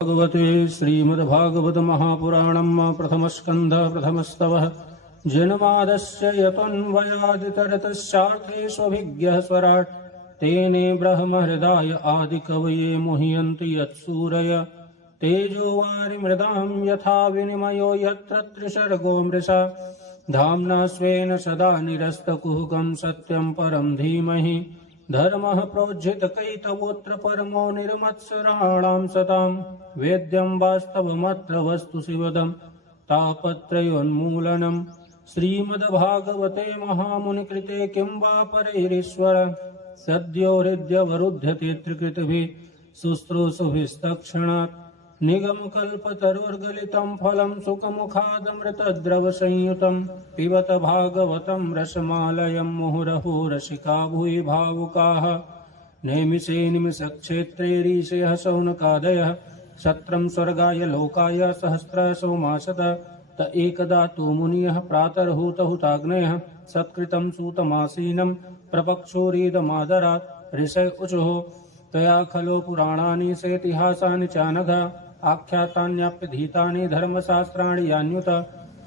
भगवते श्रीमद्भागवत महापुराणं प्रथमस्कन्ध प्रथमस्तवः जन्मादस्य यतोऽन्वयादितरतश्चार्थेष्वभिज्ञः स्वराट् तेने ब्रह्महृदाय आदिकवये मुह्यन्ति यत्सूरय तेजो वारिमृदां यथा विनिमयो यत्र त्रिसर्गो मृषा धाम्ना स्वेन सदा निरस्तकुहकं सत्यं परं धीमहि धर्मः प्रोज्झितकैतवोऽत्र परमो निर्मत्सराणां सतां वेद्यं वास्तवमत्र वस्तु शिवदं तापत्रयोन्मूलनं श्रीमद्भागवते महामुनिकृते किं वा परैरीश्वर सद्यो हृद्यवरुध्यते त्रिकृतिभिः शुश्रूषुभिस्तक्षणात् निगमकल्पतरुर्गलितं फलं सुखमुखादमृतद्रवसंयुतं पिबत भागवतं रसमालयं मुहुरहो रसिका भूरि भावुकाः नैमिषे निमिषक्षेत्रेरीशयः शौनकादयः सत्रं स्वर्गाय लोकाय सहस्रशोमाशत त एकदा तु मुनियः प्रातर्हूतहुताग्नयः सत्कृतं सूतमासीनं प्रपक्षोरीदमादरात् ऋषय ऊचुः तया खलो पुराणानि सेतिहासानि चानघ आख्यातान्यप्यधीतानि धर्मशास्त्राणि यान्युत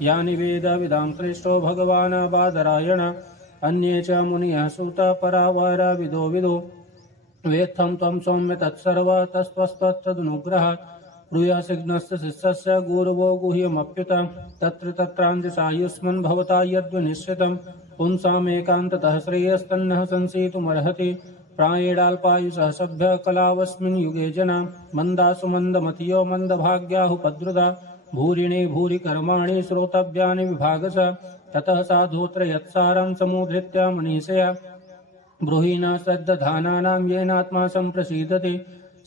यानि वेदविदां श्रेष्ठो भगवान् बादरायण अन्ये च मुनियः सूत परावार विदो विदो वेत्थं त्वं सौम्य तत्सर्व तस्त्वस्तदनुग्रहात् ब्रूयासिग्नस्य शिष्यस्य गुरवो गुह्यमप्युत तत्र तत्राञ्जसायुष्मन् भवता यद्विनिश्चितं पुंसामेकान्ततः श्रेयस्तन्नः संसेतुमर्हति प्रायेणाल्पायुषः सभ्य कलावस्मिन् युगे जना मन्दासु मन्दमतियो मन्दभाग्याहुपद्रुता भूरिणे भूरि कर्माणि श्रोतव्यानि विभागश ततः साधोत्र यत्सारं समुद्धृत्य मनीषया ब्रूहीणा श्रद्दधानानां येनात्मा सम्प्रसीदति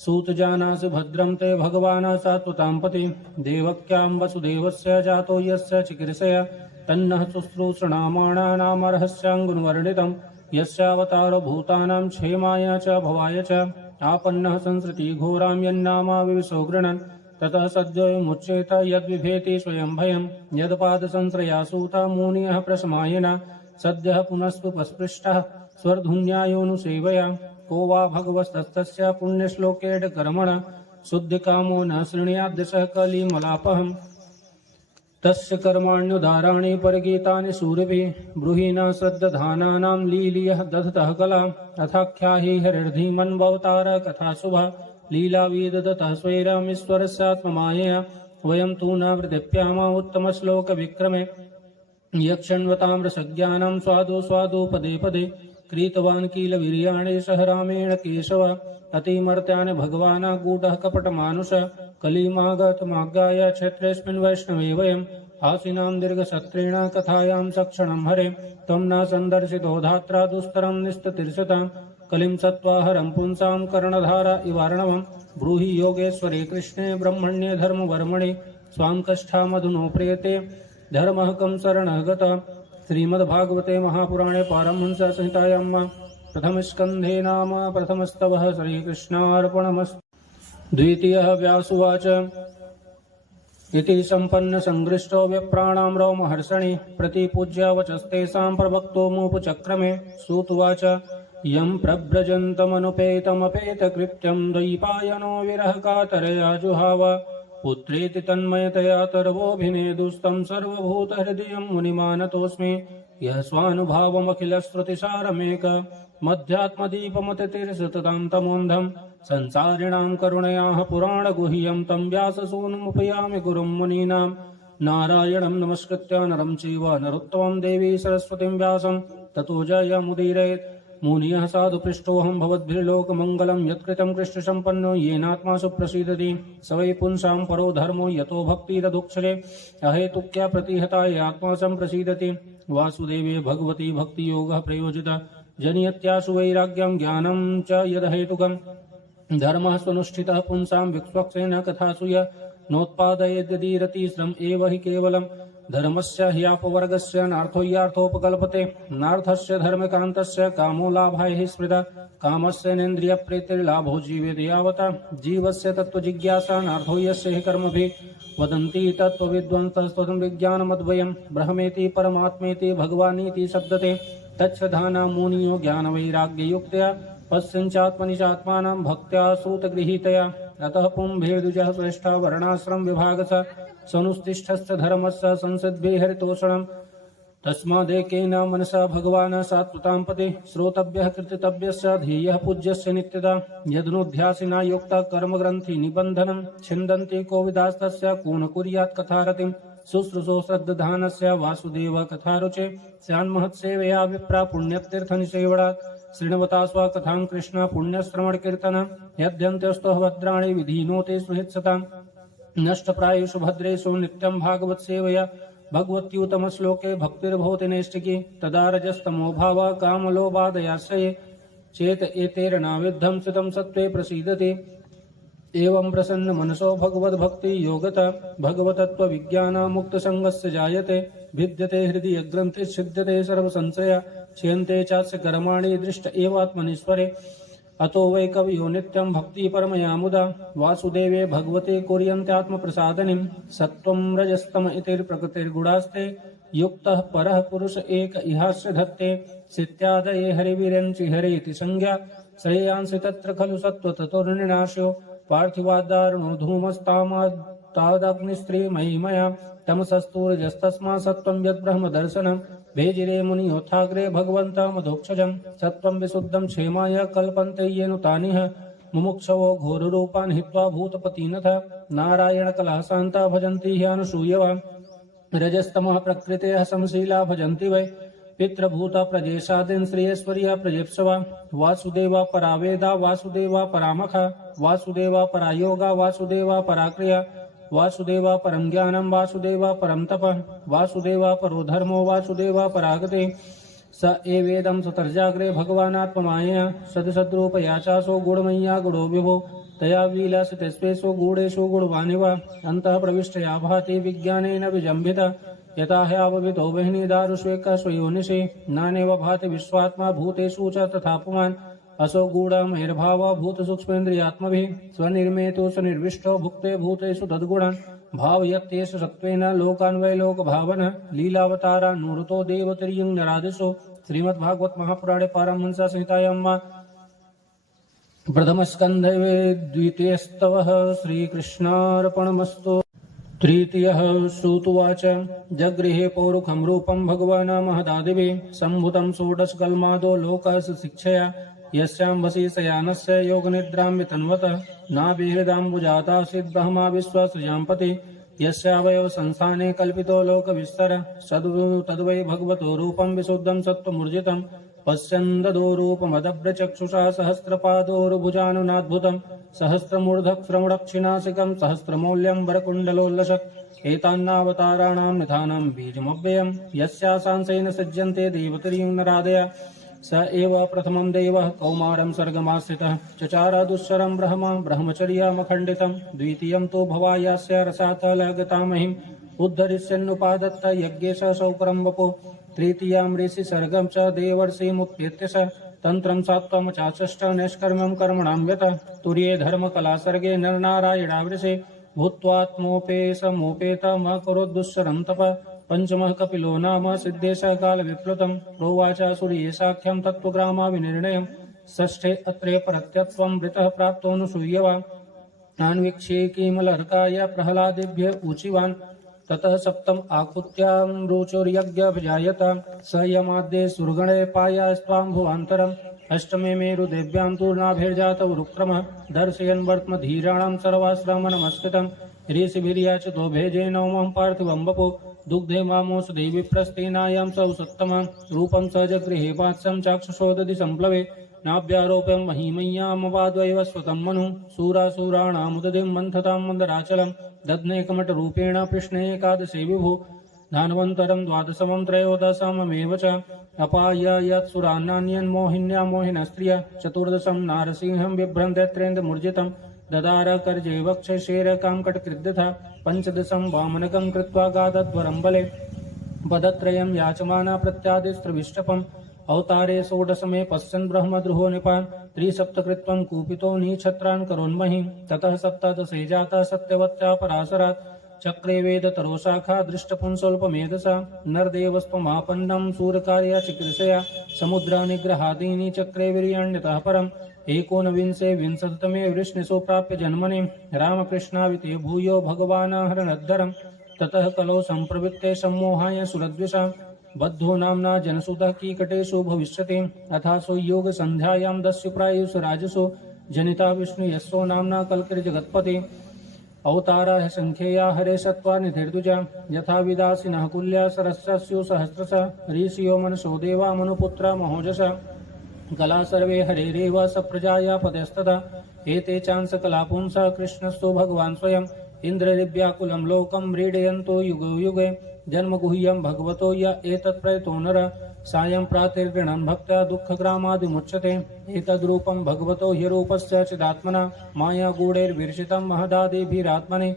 सूतजानासि भद्रं ते भगवान् सात्वतां पति देवक्यां वसुदेवस्य जातो यस्य चिकीर्षया तन्नः शुश्रूषणामाणा नामर्हस्याङ्गुनवर्णितम् यस्यावतारो भूतानां क्षेमाय च भवाय च आपन्नः संसृति घोरां यन्नामा विविशो गृह्णन् ततः सद्योमुच्येत यद्विभेति स्वयं भयं यत्पादसंश्रयासूता मुनियः प्रशमायन सद्यः पुनस्त्वपस्पृष्टः स्वर्धुन्यायोऽनुसेवया को वा भगवस्तस्य पुण्यश्लोकेऽडकर्मण शुद्धिकामो न शृणुयाद्दशः कलिमलापहम् तस्य कर्माण्युदाराणि परगीतानि सूरिभिः ब्रूहीणा श्रद्दधानानां लीलीयः दधतः कला अथाख्याहि हरिर्धीमन्वतार कथा शुभा लीलाविदधतः स्वैरामीश्वरस्यात्ममायया वयं तु न वृद्धिप्यामा उत्तमश्लोकविक्रमे यक्षण्वतां रसज्ञानं स्वादु स्वादु पदे पदे कृतवान् किल वीर्याणि सह रामेण केशव अतिमर्त्यानि भगवान् गूढः कपटमानुष कलिमागतमाज्ञाय क्षेत्रेऽस्मिन् वैष्णवे वयम् आसीनां दीर्घसत्रेण कथायां सक्षणं हरे त्वं न सन्दर्शितो धात्रा दुस्तरं निस्ततीर्षतां कलिं सत्त्वाहरं पुंसां कर्णधारा इवार्णवं ब्रूहि योगेश्वरे कृष्णे ब्रह्मण्ये धर्मवर्मणि स्वां कष्ठामधुनो प्रेते धर्मः कं शरणः गतः श्रीमद्भागवते महापुराणे पारमहंस संहितायां प्रथमस्कन्धे नाम प्रथमस्तवः श्रीकृष्णार्पणमस्तु। द्वितीयः व्यासुवाच इति सम्पन्न संगृष्टो विप्राणां रोमहर्षणि प्रतिपूज्य वचस्तेषां प्रवक्तो मुपचक्रमे सूतुवाच यं प्रव्रजन्तमनुपेतमपेतकृत्यं द्वैपायनो विरहकातरया जुहाव पुत्रेति तन्मयतया तर्वोऽभिनेदुस्तं सर्वभूतहृदयं मुनिमानतोऽस्मि यः स्वानुभावमखिलश्रुतिसारमेक मध्यात्मदीपमतितीर्षततां तमोन्धं संसारिणां करुणयाः पुराणगुह्यं तं व्याससूनुमुपयामि गुरुं मुनीनां नारायणं नमस्कृत्य नरं चैव नरोत्तमं देवी सरस्वतीं व्यासं ततो जयमुदीरयेत् मुनियः साधु पृष्ठोऽहं भवद्भिर्लोकमङ्गलं यत्कृतं कृष्णसम्पन्नो येनात्मा सुप्रसीदति स वै पुंसां परो धर्मो यतो भक्तिरधुक्षरे अहेतुक्या प्रतिहताय आत्मा सम्प्रसीदति वासुदेवे भगवती भक्तियोगः प्रयोजितः जनयत्याशु वैराग्यं ज्ञानं च यदहेतुकम् धर्मः स्वनुष्ठितः पुंसां विक्ष्वक्षेण कथासु य नोत्पादयेद्यदीरति श्रम एव हि केवलम् धर्मस्य ह्यापवर्गस्य नार्थोऽय्यार्थोपकल्पते नार्थस्य धर्मकान्तस्य कामो लाभाय हि स्मृतः कामस्य नेन्द्रियप्रीतिर्लाभो जीवेति यावता जीवस्य तत्त्वजिज्ञासा नार्थोऽयस्य हि कर्मभिः वदन्ति तत्त्वविद्वांसस्त्वं विज्ञानमद्वयं ब्रह्मेति परमात्मेति भगवानीति शब्दते तच्छ्रधाना मुनियो ज्ञानवैराग्ययुक्तया पश्यञ्चात्मनि चात्मानं भक्त्या सूतगृहीतया अतः पुंभेर्द्विजः श्रेष्ठः वर्णाश्रम विभागः सनुस्तिष्ठस्य धर्मस्य संसिद्भिर्हरितोषणम् तस्मादेकेन मनसा भगवान् सात्वतां पति श्रोतव्यः कीर्तितव्यस्य ध्येयः पूज्यस्य नित्यदा यदनुध्यासिना योक्ता कर्मग्रन्थि निबन्धनं छिन्दन्ति कोविदास्तस्य को न कुर्यात् कथारतिं शुश्रूषो श्रद्धानस्य वासुदेव कथारुचे स्यान्महत्सेवया विप्रा पुण्यतीर्थनिसेवणात् शृण्वता स्वकथां कृष्ण पुण्यश्रवणकीर्तन यद्यन्त्यस्तु भद्राणि विधीनोते सुहृत्सतां नष्टप्रायेषु भद्रेषु नित्यं भागवत्सेवया भगवत्युत्तमश्लोके भक्तिर्भवति नैष्टिकी तदा रजस्तमो भावः कामलोभादयाश्रये चेत एतेरनाविद्धं स्थितं सत्त्वे प्रसीदति एवं प्रसन्न मनसो भगवद्भक्ति योगता भगवतत्त्वविज्ञान मुक्तसंगस्य जायते भिद्यते हृदि ग्रन्थि छिद्यते सर्वसंशया क्षयन्ते चास्य कर्माणि दृष्ट एवात्मनीश्वरे अतो वै कवियो नित्यं भक्ति परमया मुदा वासुदेवे भगवते कुर्यन्त्यात्मप्रसादनीं सत्त्वं रजस्तम इति प्रकृतिर्गुणास्ते युक्तः परः पुरुष एक इहास्य धत्ते सित्यादये हरिवीर्यञ्चि हरेति संज्ञा श्रेयांसि तत्र खलु सत्त्वततोर्निनाशो पार्थिवादारुणो धूमस्तामादाग्निस्त्रीमयीमया तमसस्तूर्जस्तस्मा सत्त्वं यद्ब्रह्मदर्शनं भेजिरे मुनियोथाग्रे भगवन्तमधोक्षजं सत्त्वं विशुद्धं क्षेमाय कल्पन्ते येन तानिह मुमुक्षवो घोररूपान् हित्वा भूतपतिनथ नारायणकलाशान्ता भजन्ति ह्यानुसूयवा रजस्तमः प्रकृतेः समशीला भजन्ति वै पितृभूता प्रजेशादीन् श्रेयश्वर्या प्रजेप्सवा वासुदेवा परावेदा वासुदेवा परामखा वासुदेवा परायोगा वासुदेवा पराक्रिया वासुदेवा परं ज्ञानं वासुदेवा परं तपः वासुदेवा परो धर्मो वासुदेवा परागते स एवेदं सतर्जाग्रे भगवानात्ममायया सदसद्रूपया चासो गुणमय्या गुणो विभो तया विलासिते स्वेषु गूढेषु गुणवानिव अन्तः प्रविष्टया भाति विज्ञानेन विजम्भिता यथा ह्याववितो वह्नि दारुष्वेकस्वयोनिषि नानेव भाति विश्वात्मा भूतेषु च तथा पुमान् असो गूढमैर्भावो भूतसूक्ष्मेन्द्रियात्मभिः स्वनिर्मेतो स्वनिर्विष्टो भुक्ते भूतेषु तद्गुणान् भावयत्येष सत्त्वेन लोकान् वै लोकभावनः लीलावतारान्नूरतो देवतिर्यं नरादिषु श्रीमद्भागवत महापुराणे पारमहंसा संहितायां प्रथमस्कन्धे द्वितीयस्तवः श्रीकृष्णार्पणमस्तु। तृतीयः श्रुतुवाच जगृहे पौरुखं रूपं भगवान् महदादिभिः सम्भुतं षोडशकल्मादो लोकस्य शिक्षया यस्यां वशीशयानस्य योगनिद्रां वितन्वतः नाभिहृदाम्बुजातासीत् ब्रह्मा विश्वसृजाम्पति यस्यावयव संस्थाने कल्पितो लोकविस्तर तद्वै भगवतो रूपं विशुद्धं सत्त्वमूर्जितं पश्यन् ददो रूपमदभ्रचक्षुषा सहस्रपादोरुभुजानुनाद्भुतं सहस्रमूर्धश्रवणक्षिणासिकं सहस्रमौल्यं वरकुण्डलोल्लसत् एतान्नावताराणां निधानं बीजमव्ययं यस्यासांसेन सज्जन्ते देवतिर्यं नरादया स एव प्रथमं देवः कौमारं सर्गमाश्रितः चचार दुःसरं ब्रह्मचर्यमखण्डितं द्वितीयं तु भवायास्य रसातलगतामहिम् उद्धरिष्यन्नुपादत्त यज्ञेश सौकरं वपो तृतीयां ऋषि सर्गं च देवर्षिमुत्पेत्य स तन्त्रं सात्वं चाषष्ठ निष्कर्मं कर्मणां यतः तुर्ये धर्मकलासर्गे नरनारायणावृषे भूत्वात्मोपेशमोपेतमकरोद्दुःसरं तपः पंचमः कपिलो नाम सिद्धेशः कालविप्लुतं प्रोवाच सूर्येशाख्यं तत्त्वग्रामाविनिर्णयं षष्ठे अत्रे परत्यत्वं वृतः प्राप्तोऽनुसूयवा अन्वीक्ष्ये किमलर्काय प्रह्लादेभ्य ऊचिवान् ततः सप्तम आकुत्यां रुचोर्यज्ञभिजायत स यमाद्ये सुरगणे पायास्त्वाम्भुवान्तरम् अष्टमे मेरुदेव्यां तूर्णाभिर्जातौ रुक्रमः दर्शयन् वर्त्मधीराणां सर्वाश्रमणमस्कृतं ऋषिभिर्याचितो भेजे नवमं पार्थिवं वपो दुग्धे मामोषधे विप्रस्तेनायां सौ सत्तमं रूपं स जगृहे वात्स्यं चाक्षुषोदधि सम्प्लवे नाभ्यारोप्यं महिमय्यामवाद्वैव स्वतं मनु शूरासुराणामुदधिं मन्थतां मन्दराचलं दध्नेकमठरूपेण कृष्णे एकादशे विभु धान्वन्तरं द्वादशमं त्रयोदशममेव च अपाययत्सुरान्नान्यन्मोहिन्या मोहिनस्त्रियः चतुर्दशं नारसिंहं बिभ्रन्त्यत्रेन्द्रमूर्जितं ददार कर्जे वक्षे शेरकाङ्कटकृद्यथा पंचदशं वामनकं कृत्वा गादध्वरं बले पदत्रयं याचमाना प्रत्यादिस्त्रविष्टपम् अवतारे षोडशमे पश्यन् ब्रह्मद्रुहो निपान् त्रिसप्तकृत्वं कूपितो निक्षत्रान् करोन्महि ततः सप्तदशे जातः सत्यवत्या पराशरात् चक्रे वेदतरोशाखा दृष्टपुंसोल्पमेधसा नरदेवस्त्वमापन्नं सूरकार्या चिकीर्षया समुद्रानिग्रहादीनि चक्रे वीर्याण्यतः परं एकोनविंशे विंशतितमे वृष्णिसु प्राप्य जन्मनि रामकृष्णाविते भूयो भगवान् हरनद्धरम् ततः कलौ सम्प्रवृत्ते सम्मोहाय सुरद्विषा बद्धो नाम्ना जनसुतः कीकटेषु भविष्यति अथासो योग संध्यायां दस्युप्रायुषु राजसु जनिता विष्णु यस्सो नाम्ना कल्किर्जगत्पति अवतारा संख्यया हरे सत्वा निधिर्दुजा यथा विदासिनः कुल्या सरस्यस्यु सहस्रश ऋषियो मनसो देवा मनुपुत्रा महोजसा कला सर्वे हरेरेव सप्रजाया पदस्तदा एते चांस कला पुंसा कृष्णस्तु भगवान् स्वयं इन्द्ररिव्याकुलं लोकं व्रीडयन्तो युगे युगे जन्म गुह्यं भगवतो य एतत्प्रयतो नर सायं प्रातिर्गृणं भक्त्या दुःखग्रामादिमुच्यते एतद्रूपं भगवतो ह्यरूपस्य चिदात्मना माया गूढैर्विर्षितं महदादिभिरात्मने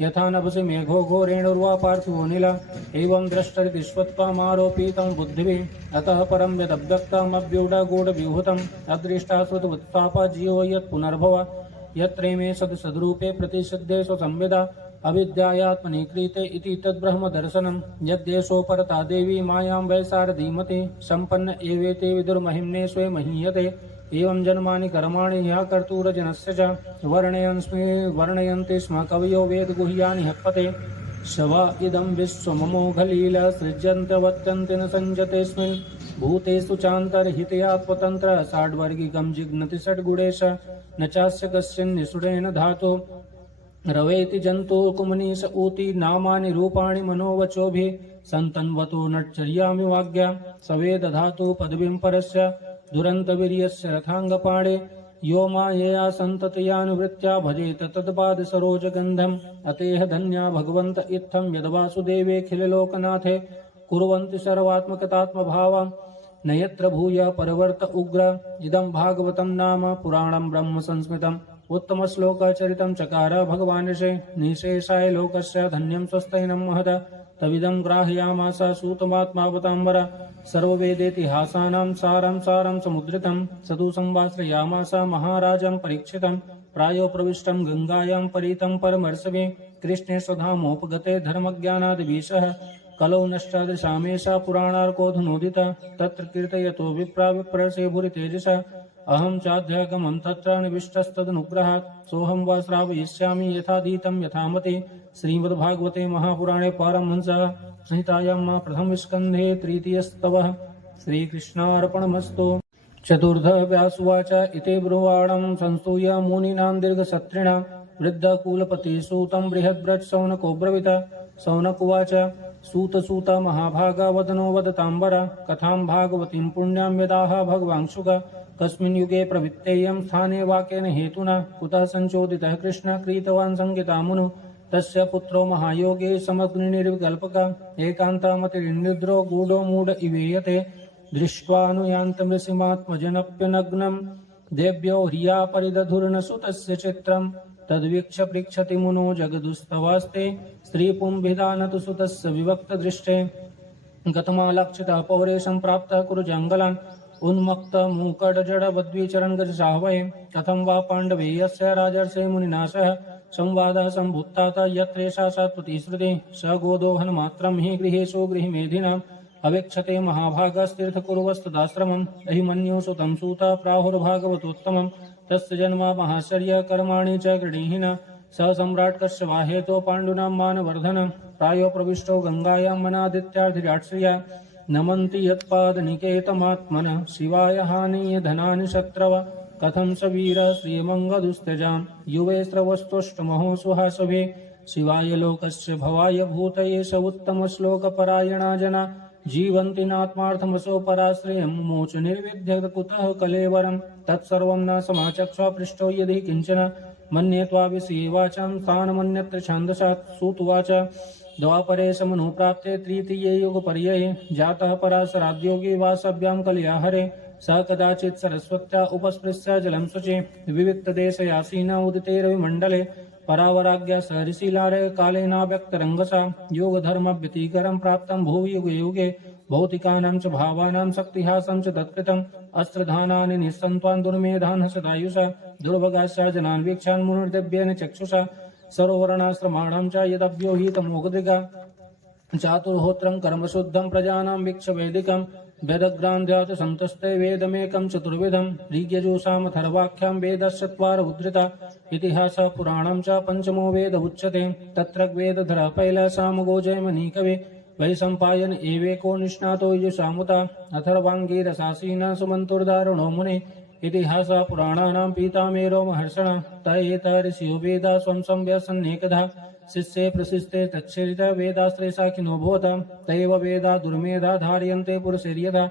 यथा नभसि मेघो घोरेणुर्वा पार्थिवो नीला एवं द्रष्टरितिष्वत्वामारोपितं बुद्धिभिः अतः परं यदव्यक्तमव्यूढगूढविहूतम् अदृष्टाश्रुतवत्पापा जीवो यत्पुनर्भव यत्रेमे सद्रूपे प्रतिषिद्धे स्वसंविदा अविद्यायात्मनीकृते इति तद्ब्रह्म दर्शनम् यद्देशो परता देवी मायां वैसारधीमते सम्पन्न एवेते विदुर्महिम्ने स्वे महीयते एवं जन्मानि कर्माणि ह्यः कर्तुरजनस्य च वर्णयन्ति स्म कवयो वेदगुह्यानि हपते शवा इदं विश्वममोघलीला सृज्यन्त्यवत्यन्ति न सञ्जतेऽस्मिन् भूतेषु चान्तर्हितयात्मतन्त्र षड्वर्गिकं जिघ्नति षड्गुणेश न चास्य कस्यन्निषुडेन धातो रवेति जन्तु कुमनीश ऊति नामानि रूपाणि मनोवचोभिः सन्तन्वतो नट्चर्यामि वाग्या सवेद धातु पदवीं परस्य दुरन्तवीर्यस्य रथाङ्गपाणे यो मायया सन्ततयानुवृत्त्या भजेत तत्पाद सरोजगन्धम् अतेह धन्या भगवन्त इत्थं यद्वासुदेवेऽखिललोकनाथे कुर्वन्ति सर्वात्मकतात्मभावम् न यत्र भूय परवर्त उग्र इदं भागवतं नाम पुराणं ब्रह्म संस्मृतम् उत्तमश्लोकचरितं चकार भगवान् निशेषाय लोकस्य धन्यं स्वस्तैनं महद तविदं ग्राहयामास सूतमात्मावताम्बर सर्ववेदेतिहासानां सारं सारं समुद्रितं सदु संवाश्रयामास महाराजं परीक्षितं प्रायो प्रविष्टं गंगायां परितं परमर्षभि कृष्णे स्वधामोपगते धर्मज्ञानादिविषः कलौ नष्टादृशामेषा पुराणार्कोऽधुनोदिता तत्र कीर्तयतो विप्रा विप्रसे भूरि तेजसा अहं चाध्यगमं तत्र निविष्टस्तदनुग्रहात् सोऽहं वा श्रावयिष्यामि यथाधीतं यथामति श्रीमद्भागवते महापुराणे पारमहंस संहितायां प्रथमस्कन्धे तृतीयस्तवः श्रीकृष्णार्पणमस्तु। चतुर्थ व्यासुवाच इति ब्रुवाणं संस्तूय मुनीनां दीर्घसत्रिणा वृद्धकुलपति सूतं बृहद्व्रज शौनको ब्रवीत शौनकुवाच सूत महाभागा वदनो वदताम्बर कथां भागवतीं पुण्यां यदाह भगवांशुक कस्मिन् युगे प्रवृत्तेयं स्थाने वाक्येन हेतुना कुतः संचोदितः कृष्ण क्रीतवान् संगितामुनु तस्य पुत्रो महायोगे समग्निर्विकल्पक एकान्तामतिर्निद्रो गूढो मूढ इवेयते दृष्ट्वानुयान्तमृषिमात्मजनप्यनग्नं देव्यो ह्रिया परिदधुर्न सुतस्य चित्रम् तद्वीक्ष्य पृच्छति मुनो जगदुस्तवास्ते स्त्रीपुंभिधानतु सुतस्य विवक्तदृष्टे गतमालक्षितः पौरेशं प्राप्तः कुरुजाङ्गलान् उन्मक्त मूकटजडवद्विचरन् गजसाहवये कथं वा पाण्डवे यस्य राजर्षे मुनिनाशः संवादः सम्भुत्ताता यत्रेषा सात्वती श्रुति स गोदोहनमात्रं हि गृहेषु गृहमेधिनाम् अवेक्षते महाभागस्तीर्थकुर्वस्तदाश्रमम् अहिमन्यो सुतं सूता प्राहुर्भागवतोत्तमम् तस्य जन्म महाश्चर्य कर्माणि च गृणीहिना स सम्राट् कश्यपाहेतो पाण्डुनां मानवर्धन प्रायो प्रविष्टो गङ्गायां मनादित्यार्धिराट्श्रिया नमन्ति यत्पादनिकेतमात्मनः शिवाय हानीय धनानि शत्रव कथं स वीरः श्रीमङ्गदुस्त्यजां युवे स्रवस्तुष्टमहो सुहासभे शिवाय लोकस्य भवाय भूतये स उत्तमश्लोकपरायणा जना जीवन्ति नात्मार्थमसो पराश्रयं मोच निर्विद्य कुतः कलेवरं तत्सर्वं न समाचक्ष्व पृष्ठो यदि किञ्चन मन्ये त्वाविषये वाचां स्थानमन्यत्र छान्दसात् सूतुवाच द्वापरे समनुप्राप्ते तृतीये युगपर्यये जातः पराशराद्योगी वासव्यां कलयाहरे स कदाचित् सरस्वत्या उपस्पृश्य जलं शुचे विविक्तदेशयासीन उदितेरविमण्डले परावराज्ञा सहरिशिलारे कालेनाव्यक्तरङ्गसा योगधर्मव्यतिकरं प्राप्तं भुवि युगे युगे भौतिकानां च भावानां शक्तिहासं च तत्कृतम् अस्त्रधानानि निस्सन्त्वान् दुर्मेधान् हसदायुषा दुर्भगाश्च जनान् वीक्षान् मुनिर्दिव्येन चक्षुषा सरोवरणाश्रमाणां च यदव्योहितमोगदिगा चातुर्होत्रं कर्मशुद्धं प्रजानां वीक्ष्य वैदिकं वेदग्रान्ध्यात् सन्तस्ते वेदमेकं चतुर्विधं ऋग्यजुषामथर्वाख्यां वेदस्य चत्वार उद्धृता इतिहासः पुराणं च पञ्चमो वेद उच्यते तत्र वेदधरः पैलसामगो जयमनीकवे वैशम्पायन एवेको निष्णातो यजुषामुता अथर्वाङ्गीरसासीना सुमन्तुर्दारुणो मुने इतिहासः पुराणानां पीतामेरो महर्षणा त एत ऋषियो वेदा स्वं संव्यसन्नेकधा शिष्ये प्रशिष्टे तच्छरित वेदास्त्रे साखिनो भवत तैव वेदा दुर्मेधा धार्यन्ते पुरुषैर्यथा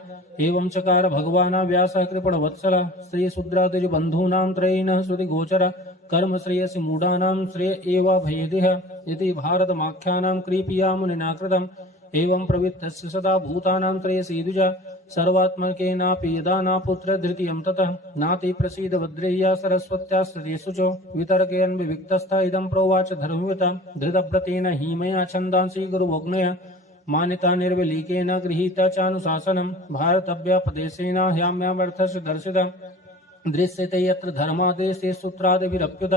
एवं चकार भगवान् व्यासः कृपणवत्सलः श्रीशूद्रादिबन्धूनां त्रयीणः श्रुतिगोचर कर्म श्रेयसि मूढानां श्रेय एव भयेदिह इति भारतमाख्यानां कृपया मुनिना कृतम् एवं प्रवृत्तस्य सदा भूतानां त्रयसी द्विज सर्वात्मकेनापि यदा न पुत्र द्वितीयं ततः नाति प्रसीद वज्रेय्या सरस्वत्याश्रयेषु च वितर्केऽन्विविक्तस्था इदं प्रोवाच धर्मयुता धृतव्रतेन हीमया छन्दांसि गुरुवग्नया मान्यता निर्विलीकेन गृहीता चानुशासनं भारतव्यापदेशेन ह्याम्यामर्थस्य दर्शिता दृश्यते यत्र धर्मादेशे सूत्रादिभिरप्युत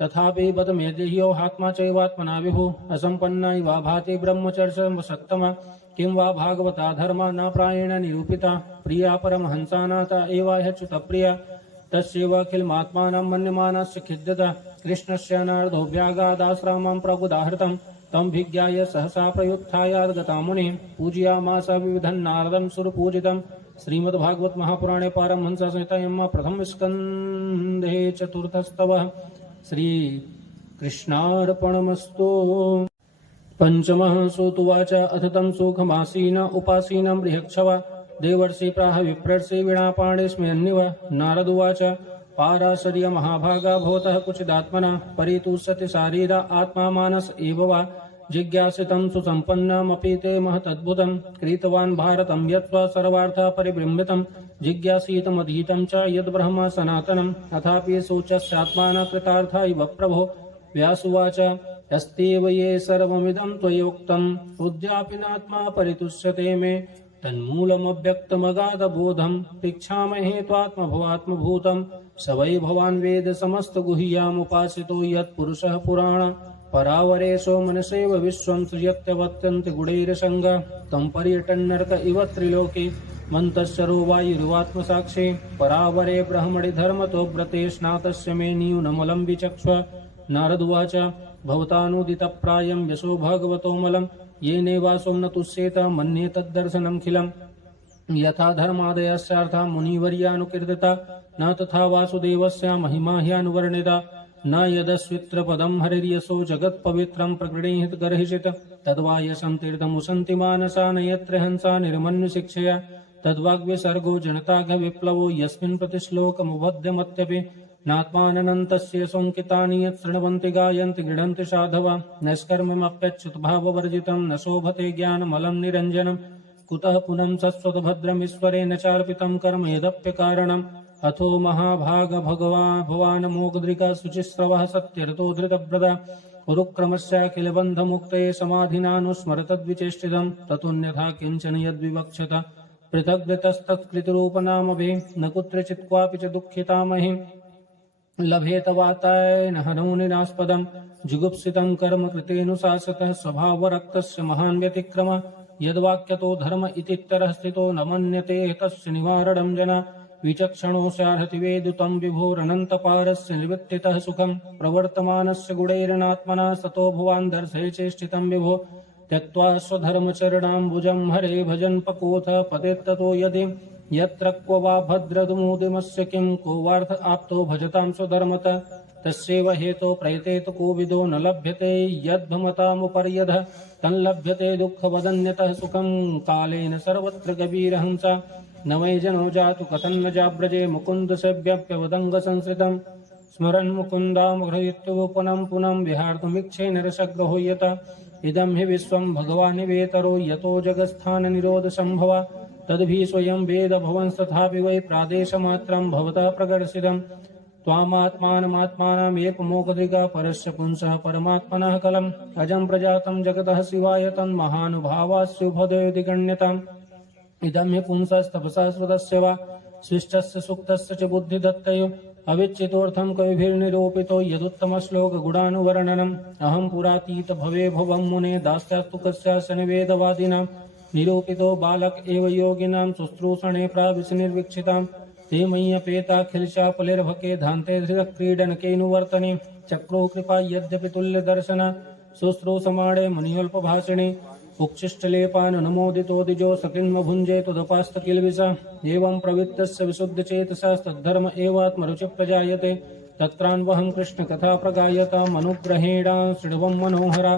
तथापि बत मेदेह्यो हात्मा चैवात्मना विभु असम्पन्ना इव भाति ब्रह्मचर्यसत्तमा किं वा भागवता धर्मा न प्रायेण निरूपिता प्रिया परमहंसानाता एवाह्यच्युतप्रिया तस्यैवाखिलमात्मानं मन्यमानस्य खिद्यता कृष्णस्य नारदो व्यागादाश्रामं प्रगुदाहृतं तं विज्ञाय सहसा प्रयुत्थायाद्गता मुनिः पूजयामास विविधं नारदं सुरपूजितं श्रीमद्भागवत महापुराणे पारमहंस संहितायां प्रथम स्कन्धे चतुर्थस्तवः श्री कृष्णार्पणमस्तु। पंचमः सूतुवाच अथ तं सुखमासीन उपासीनं बृहक्षवा देवर्षि प्राह विप्रर्षि वीणापाणिस्म्यन्निव नारदुवाच पाराशर्य महाभागा भवतः कुचिदात्मना परितुष्यति शारीरा आत्मा मानस एव वा जिज्ञासितं सुसम्पन्नमपि ते महतद्भुतं कृतवान् भारतं यत्त्वा सर्वार्थः परिबृंहितं जिज्ञासितमधीतं च यद्ब्रह्म सनातनम् अथापि शोचस्यात्मानः कृतार्थ इव प्रभो व्यासुवाच अस्त्येव ये सर्वमिदं त्वयोक्तम् उद्यापि नात्मा परितुष्यते मे तन्मूलमव्यक्तमगाधबोधं पृच्छामहे त्वात्मभवात्मभूतं स वै भवान् वेद समस्तगुह्यामुपासितो यत्पुरुषः पुराण परावरेशो मनसेव विश्वं सृजत्यवत्यन्तिगुणैरसङ्ग तं पर्यटन्नरक इव त्रिलोके मन्तस्सरो वायुरुवात्मसाक्षी परावरे ब्रह्मणि धर्मतो व्रते स्नातस्य मे न्यूनमलं विचक्ष्व नारदुवाच भवतानुदितप्रायं यशो भगवतोमलं येनैवासो न तुष्येत मन्ये तद्दर्शनमखिलं यथा धर्मादयस्यार्था मुनिवर्यानुकीर्तिता न तथा वासुदेवस्य महिमा ह्यानुवर्णिता न यदस्वित्रपदं हरिर्यशो जगत्पवित्रं प्रगृहीत गर्हिषित तद्वा यशं तीर्थमुसन्ति मानसा न यत्र हंसा निर्मन्युशिक्षया तद्वाग्विसर्गो जनताघविप्लवो यस्मिन् प्रतिश्लोकमुपद्यमत्यपि नात्मानन्तस्य संकितानि यत् शृण्वन्ति गायन्ति गृह्णन्ति साधवा नैष्कर्म्यमप्यच्युतभाववर्जितं न शोभते ज्ञानमलं निरञ्जनं कुतः पुनं सत्स्वतभद्रमीश्वरेण चार्पितं कर्म यदप्यकारणम् अथो महाभाग भगवान् मोगद्रिका शुचिस्रवः सत्यरतो धृतव्रता उरुक्रमस्याखिलबन्धमुक्तये समाधिनानुस्मरतद्विचेष्टितं ततोऽन्यथा किञ्चन यद्विवक्षत पृथग्धतस्तत्कृतिरूपनामभे न कुत्रचित् क्वापि च दुःखितामहि लभेत वातायन हनौनिनास्पदं जुगुप्सितं कर्म कृतेऽनुशासतः स्वभावरक्तस्य महान् व्यतिक्रम यद्वाक्यतो धर्म इतित्तरः स्थितो न मन्यते तस्य निवारणं जना विचक्षणो स्यार्हति वेदुतं विभोरनन्तपारस्य निवृत्तितः सुखं प्रवर्तमानस्य गुणैरनात्मना सतो भवान् दर्शय चेष्टितं विभो त्यक्त्वा स्वधर्मचरणाम्बुजं हरे भजन् पकोथ पतेत्ततो यदि यत्र क्व वा भद्रदमुदिमस्य किं को वार्थ आप्तो भजतां स्वधर्मतः तस्यैव हेतो प्रयतेत कोविदो न लभ्यते यद्भमतामुपर्यधः तल्लभ्यते दुःखवदन्यतः सुखं कालेन सर्वत्र गभीरहंसा न वै जनो जातु कथन्न जाव्रजे मुकुन्दसेव्यप्यवदङ्गसंसृतं स्मरन् मुकुन्दामघ्रयित्वोपनं पुनं विहार्तुमिच्छे नरसग्रहो यत इदं हि विश्वं भगवानिवेतरो यतो जगत्स्थाननिरोधसम्भवा तद्भि स्वयं वेद भवंस्तथापि वै प्रादेशमात्रं भवतः प्रकर्षितं त्वामात्मानमात्मानमेकमोकधिका परस्य पुंसः परमात्मनः कलम् अजं प्रजातं जगतः शिवाय तन्महानुभावास्युभदयोधि गण्यताम् इदं हि पुंसस्तपसा श्रुतस्य वा शिष्टस्य सुक्तस्य च बुद्धिदत्तयो अविच्युतोऽर्थं कविभिर्निरूपितो यदुत्तमश्लोकगुणानुवर्णनम् अहं पुरातीत भवे भवं मुने दास्यास्तु कस्यास्य निवेदवादिनां निरूपितो बालक एव योगिनां शुश्रूषणे प्राविशनिर्वीक्षिताम् ते मय्यपेताखिलशापलिर्भके धान्ते धृतक्रीडनकेऽनुवर्तने चक्रो कृपा यद्यपि तुल्यदर्शन शुश्रूषमाणे मुनियोल्पभाषिणे उच्छिष्टलेपाननुमोदितो द्विजो सकिन्म भुञ्जेतुदपास्तकिल्बिषा एवं प्रवृत्तस्य विशुद्धचेतसस्तद्धर्म एवात्मरुचि प्रजायते तत्रान्वहं कृष्णकथा प्रगायतामनुग्रहेण शृण्वं मनोहरा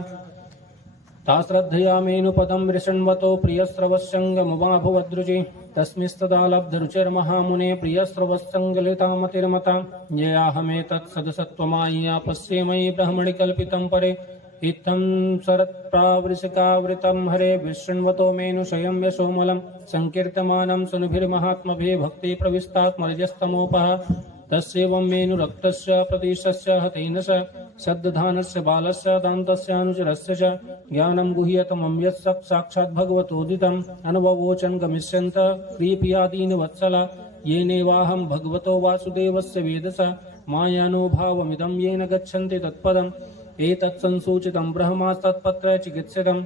ता श्रद्धयामेनुपदं वृषण्वतो प्रियस्रवस्सङ्गमुमाभुवद्रुचि तस्मिस्तदा लब्धरुचिर्महामुने प्रियस्रवस्सङ्गलितामतिर्मता ययाहमेतत्सदसत्त्वमाय्या पश्ये मयि ब्रह्मणि कल्पितं परे इत्थं शरत्प्रावृषिकावृतं हरे विशृण्वतो मेनुशयं यशोमलं संकीर्तमानं सुनुभिर्महात्मभिः भक्ति प्रविष्टात्मरजस्तमोपः तस्यैवं मेनुरक्तस्य प्रतीशस्य हतेन स सद्दधानस्य बालस्य दान्तस्यानुचरस्य च ज्ञानं गुह्यतमं यत् साक्षात् भगवतोदितम् अनुभवोचन् गमिष्यन्त प्रीपियादीनवत्सला येनैवाहं भगवतो वासुदेवस्य वेदसा मायानुभावमिदं येन गच्छन्ति तत्पदम् एतत् संसूचितं ब्रह्मास्तत्पत्र चिकित्सितं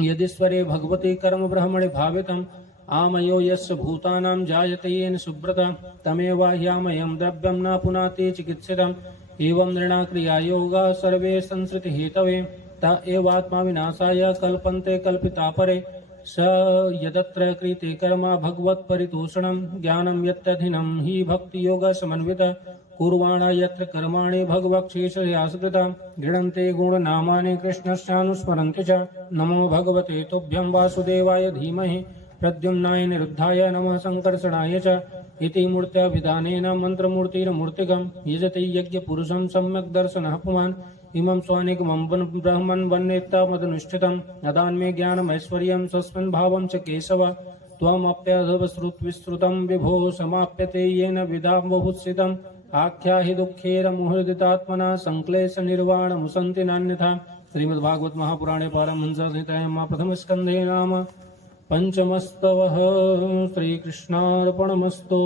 यदीश्वरे भगवती कर्म ब्रह्मणि भावितम् आमयो यस्य भूतानां जायते येन सुब्रता तमेवाह्यामयं द्रव्यं न पुनाति चिकित्सितम् एवं नृणाक्रिया योगा सर्वे संसृतिहेतवे त एवात्मा विनाशाय कल्पन्ते कल्पितापरे स यदत्र कृते कर्म भगवत्परितोषणं ज्ञानं यत्यधिनं हि भक्तियोगसमन्वित कुर्वाणा यत्र कर्माणि भगवक्षेषयासकृता गृह्णन्ते गुणनामानि कृष्णस्यानुस्मरन्ति च नमो भगवते तुभ्यं वासुदेवाय धीमहि प्रद्युम्नाय निरुद्धाय नमः संकर्षणाय च इति मूर्त्याभिधानेन मन्त्रमूर्तिर्मूर्तिकं यजति यज्ञपुरुषं सम्यक् दर्शनः पुमान् इमं स्वानिगमं ब्रह्मन् वन्नेत्तामदनुष्ठितम् अदान्मे ज्ञानमैश्वर्यं स्वस्मिन् भावं च केशव त्वमप्यधवश्रुतविश्रुतं विभो समाप्यते येन विदां बहुस्थितम् आख्याहि दुःखेरमुहृदितात्मना संक्लेशनिर्वाणमुसन्ति नान्यथा। श्रीमद्भागवत महापुराणे पारमहंस संहितायां प्रथमस्कन्धे नाम पंचमस्तवः। श्रीकृष्णार्पणमस्तु।